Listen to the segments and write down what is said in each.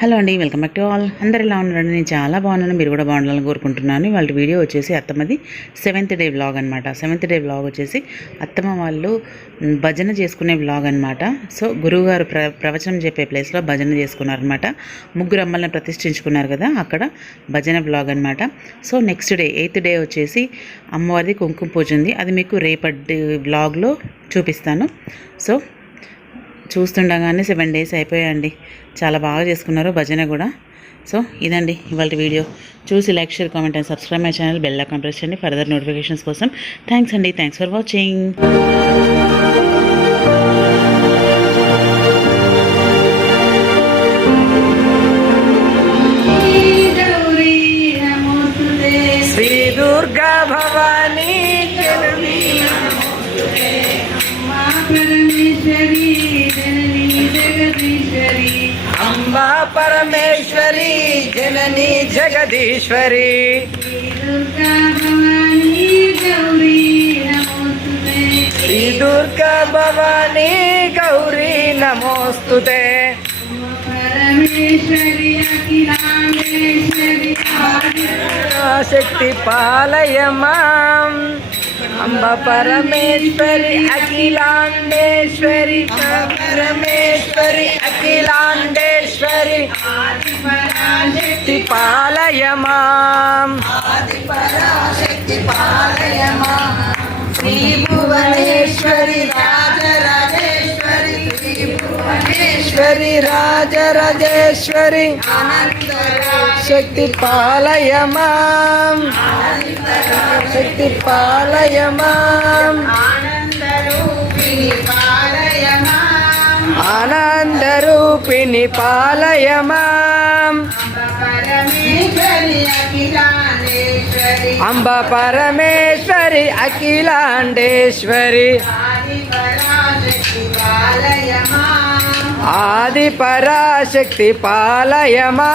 Hello అండి welcome back to all అందరు ఎలా ఉన్నారండి? నేను చాలా బాగున్నాను మీరు కూడా బాగుండాలని కోరుకుంటున్నాను. వాళ్ళ వీడియో వచ్చేసి అత్తమ్మది సెవెంత్ డే వ్లాగ్ అనమాట సెవెంత్ డే వ్లాగ్ వచ్చేసి అత్తమ్మ వాళ్ళు భజన చేసుకునే వ్లాగ్ అనమాట సో గురువుగారు ప్ర ప్రవచనం చెప్పే ప్లేస్లో భజన చేసుకున్నారనమాట ముగ్గురు అమ్మల్ని ప్రతిష్ఠించుకున్నారు కదా అక్కడ భజన వ్లాగ్ అనమాట so next day eighth day వచ్చేసి అమ్మవారిది కుంకుమ పూజ ఉంది. అది మీకు రేపటి వ్లాగ్లో చూపిస్తాను. సో చూస్తుండగానే సెవెన్ డేస్ అయిపోయాయండి. చాలా బాగా చేసుకున్నారు భజన కూడా. సో ఇదండి ఇవాళ వీడియో. చూసి like share comment and subscribe my channel bell icon press చేయండి ఫర్దర్ నోటిఫికేషన్స్ కోసం. థ్యాంక్స్ అండి. Thanks for watching. Amba Parameshwari జననీ జగదీశ్వరి. దుర్గా భవానీ గౌరీ నమోస్తుతే. శ్రీ దుర్గా భవానీ గౌరీ నమోస్తుతే. శక్తి పాలయ మాం అంబ పరమేశ్వరి అఖిలాండేశ్వరి పరమేశ్వరి అఖిలాండేశ్వరి శక్తి పాలయ మాం శ్రీ భువనేశ్వరి రాజరాజేశ్వరి భువనేశ్వరి రాజరాజేశ్వరి శక్తి పాలయమా శక్తి పాలయమా ఆనంద రూపిణి పాలయమా అంబ పరమేశ్వరి అఖిలాండేశ్వరి. ఆది పరాశక్తి పాలయమా?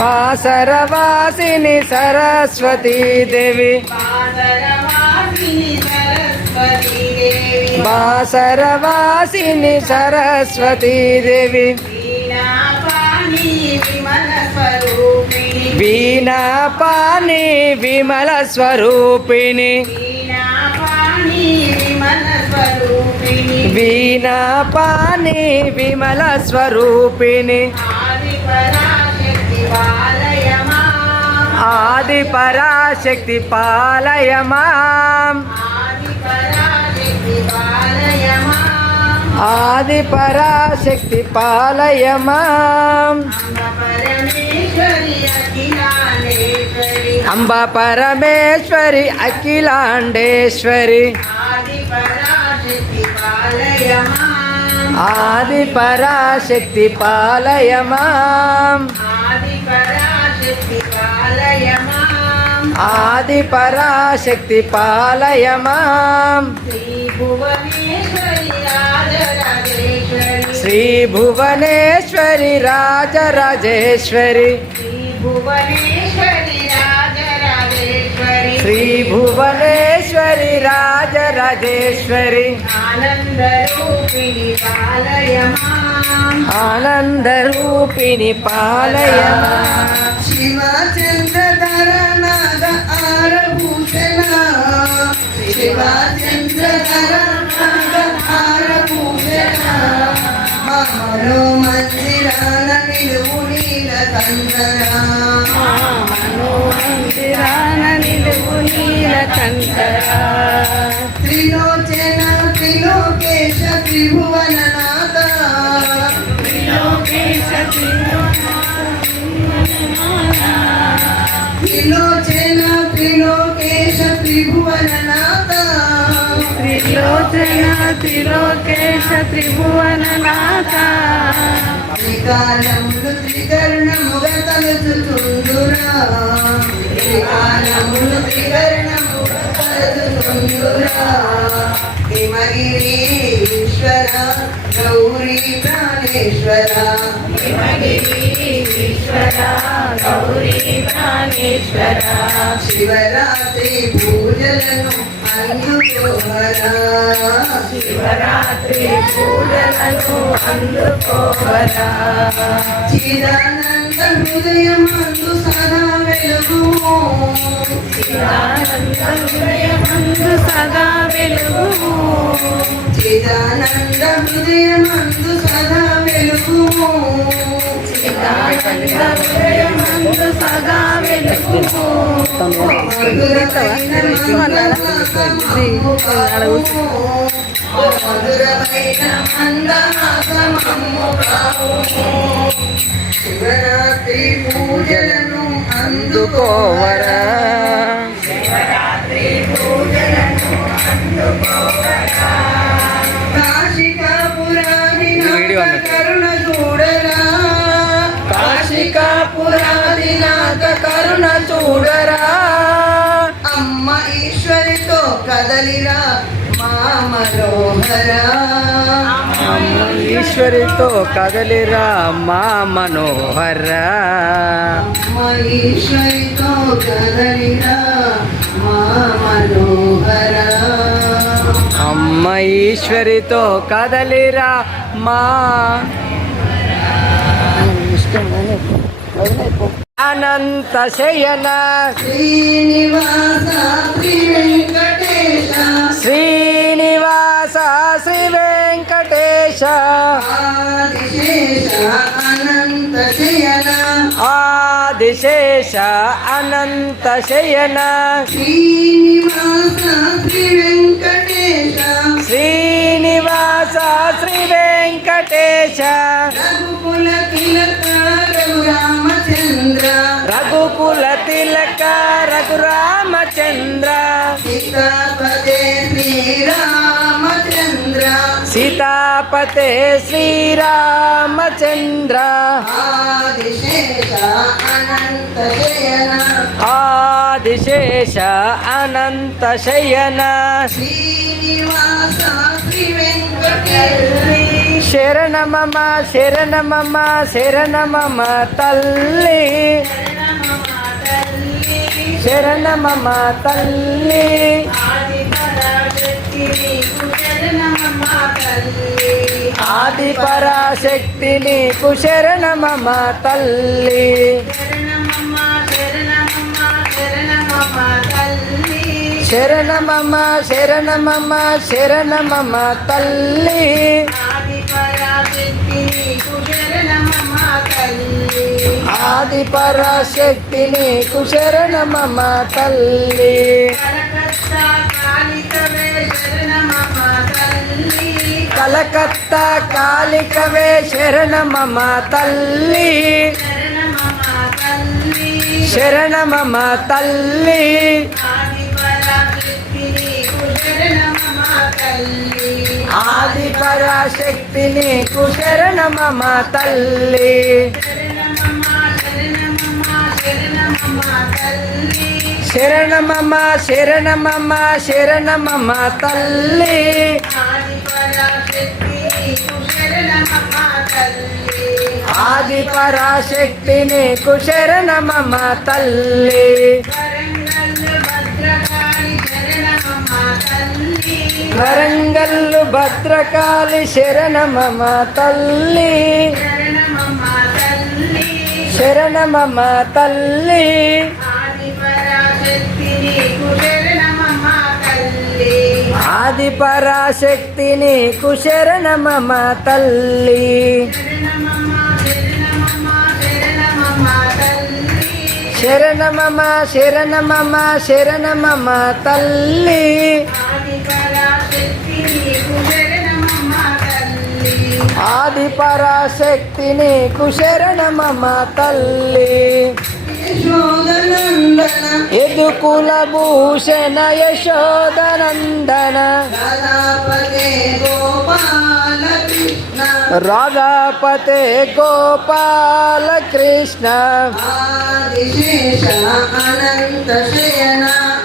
మా సరవాసిని సరస్వతీ దేవి సరవాసిని సరస్వతీ దేవి సరవాసిని సరస్వతి దేవి మా సరవాసిని సరస్వతీ దేవి వీణా పాణి విమల స్వరూపిణి. వీణా పాణి విమల స్వరూపిణి. వీణాపాని విమల స్వరూపిణి. ఆది పరాశక్తి పాలయ మాం ఆది పరాశక్తి పాలయ మాం ఆది పరమేశ్వరి అఖిలాండేశ్వరి. అంబ పరమేశ్వరి అఖిలాండేశ్వరి. ఆది పరాశక్తి పాలయ మాం ఆది పరాశక్తి పాలయ మాం శ్రీ భువనేశ్వరి రాజరాజేశ్వరి. శ్రీ భువనేశ్వరి రాజరాజేశ్వరి. శ్రీ భువనేశ్వరి రాజరాజేశ్వరి ఆనందరూపిణి పాలయ మాం మమలో మందిరాన నిలువు నీల కందరా మందిరాన నిలువు నీలకంఠరా త్రిలోచన త్రిలోకేశ త్రిభువననాథ త్రికాలములు త్రికర్ణముగ తలుచుతుందురా త్రికాలములు త్రికర్ణముగ తలుచుతుందురా హిమగిరి గౌరీ ప్రాణేశ్వర గౌరీ ప్రాణేశ్వర శివరాత్రి పూజలను అందుకోవరా శివరాత్రి పూజలను అందుకోవరా చిదానంద హృదయమందు సదా వెలుగు ఆనంద హృదయమందు సదా వెలుగు చిదానంద హృదయమందు సదా వెలుగు ఆనంద హృదయమందు సదా వెలుగు మధురమైన మందహాసమమ్ము కావుము. మధురమైన మందహాసమమ్ము కావుము. శివరాత్రి పూజలను అందుకోవరా కరుణ చూడరా కాశికాపురాదినాథ కరుణ చూడరా అమ్మ ఈశ్వరితో కదలిరా ఈశ్వరితో కదలిరా మా మనోహర అమ్మ ఈశ్వరితో కదలిరా మా మనోహరా అమ్మ ఈశ్వరితో కదలిరా మా అనంత శయన. శ్రీనివాస శ్రీ వెంకటేశ శ్రీనివాస శ్రీ వెంకటేశ. ఆదిశేష అనంత శయన. ఆదిశేష అనంత శయన. శ్రీనివాస శ్రీ వెంకటేశ. శ్రీనివాస శ్రీ వెంకటేశ. రఘుకుల తిలక రఘురామచంద్ర. రఘుకుల తిలక రఘురామచంద్ర. సీతాపదే సీతాపతే శ్రీరామచంద్ర. ఆదిశేష అనంత శయన. ఆదిశేష అనంత శయన. శ్రీనివాస శ్రీ వెంకటేశ శరణమమ శరణమమ శరణమమ తల్లి. శరణమమ తల్లి. ఆది పరాశక్తి నీకు శరణమమ తల్లి. శరణమమ శరణమమ శరణమమ తల్లి. ఆది పరాశక్తి నీకు శరణమమ తల్లి. కలకత్తా కాళికవే శరణమమ తల్లి. శరణమమ తల్లి. ఆది పరాశక్తి నీకు శరణమమ తల్లి. శరణమమ శరణమమ శరణమమ తల్లి. ఆది పరాశక్తి నీకు తల్లి. వరంగల్లు భద్రకాళి శరణమమ తల్లి. శరణమమ తల్లి. ఆది పరాశక్తి నీకు శరణమమ తల్లి. శరణమమ శరణమమ శరణమమ తల్లి. ఆది పరాశక్తి నీకు శరణమమ తల్లి. యశోదనందన. ఎదుకుల భూషణ యశోదనందన రాధాపదే గోపాల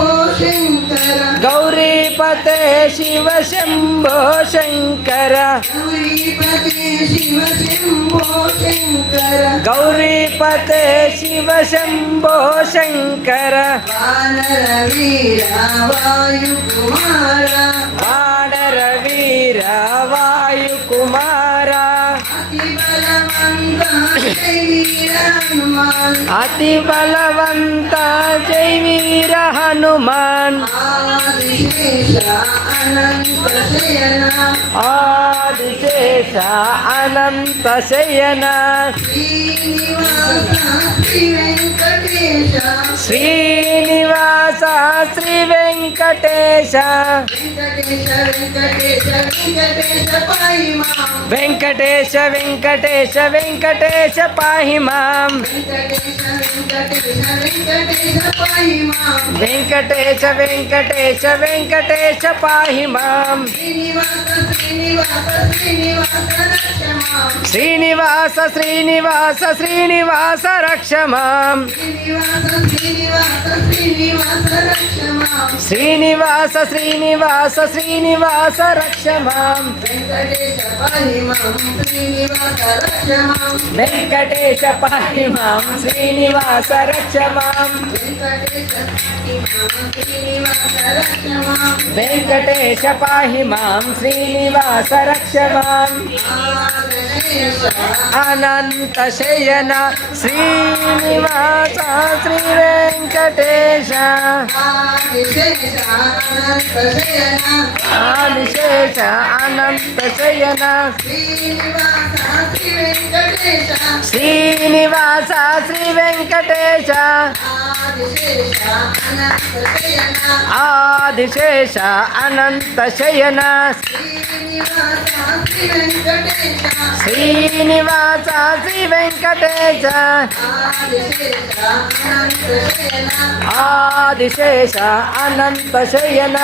అనంత శయన శ్రీనివాస శ్రీ వెంకటేశ శ్రీనివాస శ్రీ వెంకటేశ అన్నదభూషణ కైలాసవాస పన్నగభూషణ కైలాసవాస గౌరీపతే శివ శంభో శంకర. గౌరీపతే శివ శంభో శంకర అతి బలవంత జై వీర హనుమాన్. ఆదిశేష అనంత శయన. శ్రీనివాస శ్రీ వెంకటేశ. శ్రీనివాస శ్రీ వెంకటేశ వెంకటేశ వెంకటేశ వెంకటేశ పాహి మాం. వెంకటేశ వెంకటేశ వెంకటేశ పాహి మాం శ్రీనివాస శ్రీనివాస శ్రీనివాస రక్ష మాం శ్రీనివాస శ్రీనివాస శ్రీనివాస రక్ష మాం వెంకటేశ పాహి మాం వెంకటేశ పాహి మాం శ్రీనివాస రక్ష మాం వెంకటేశ పాహి మాం శ్రీనివాస రక్ష మాం అనంత శయన శ్రీనివాస శ్రీ వెంకటేశ. ఆదిశేష అనంత శయన శ్రీనివాస శ్రీ వెంకటేశ. ఆదిశేష అనంత శయన. శ్రీనివాస శ్రీ వెంకటేశ. ఆదిశేష అనంత శయన.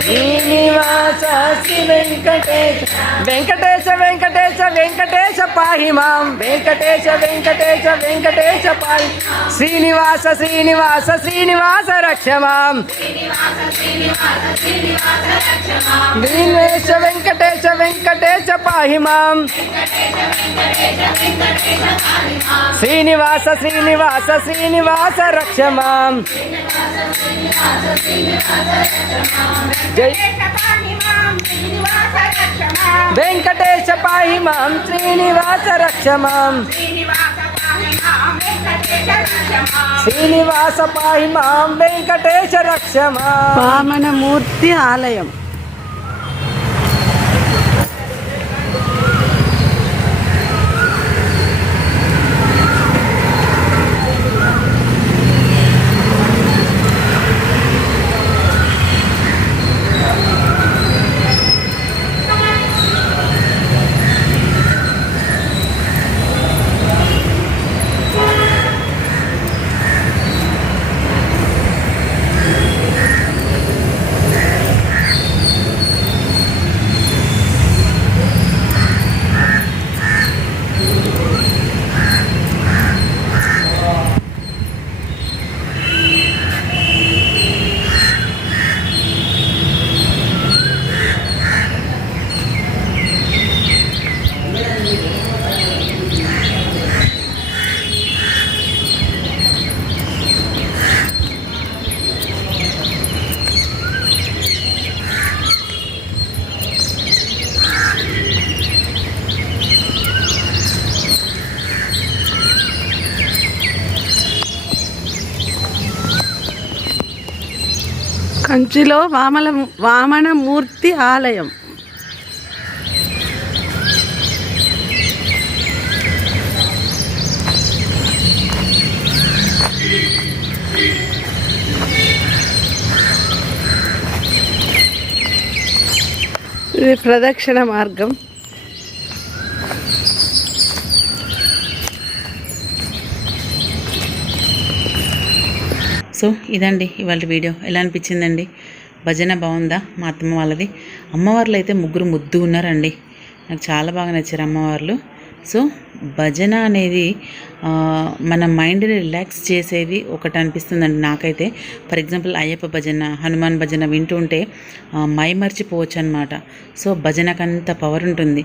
శ్రీనివాస శ్రీ వెంకటేశ. వెంకటేశ వెంకటేశ వెంకటేశ పాహిమాం. వెంకటేశ వెంకటేశ వెంకటేశ పాహి శ్రీనివాస శ్రీనివాస శ్రీనివాస రక్ష మాం దీనేశ వెంకటేశ వెంకటేశ పాహి మాం శ్రీనివాస శ్రీనివాస శ్రీనివాస రక్ష మాం జై. వెంకటేశ పాహి మాం శ్రీనివాస రక్ష మాం శ్రీనివాస పాయి మాం వెంకటేశ రక్షమా. వామనమూర్తి ఆలయం. కంచిలో వామల వామనమూర్తి ఆలయం. ఇది ప్రదక్షిణ మార్గం. సో ఇదండి ఇవాళ వీడియో. ఎలా అనిపించిందండి? భజన బాగుందా? మా అత్తమ్మ వాళ్ళది. అమ్మవార్లు అయితే ముగ్గురు ముద్దు ఉన్నారండి. నాకు చాలా బాగా నచ్చారు అమ్మవార్లు. సో భజన అనేది మన మైండ్ని రిలాక్స్ చేసేది ఒకటి అనిపిస్తుందండి నాకైతే. ఫర్ ఎగ్జాంపుల్ అయ్యప్ప భజన హనుమాన్ భజన వింటూ ఉంటే మైమర్చిపోవచ్చు మై మర్చిపోవచ్చు అనమాట సో భజనకంత పవర్ ఉంటుంది.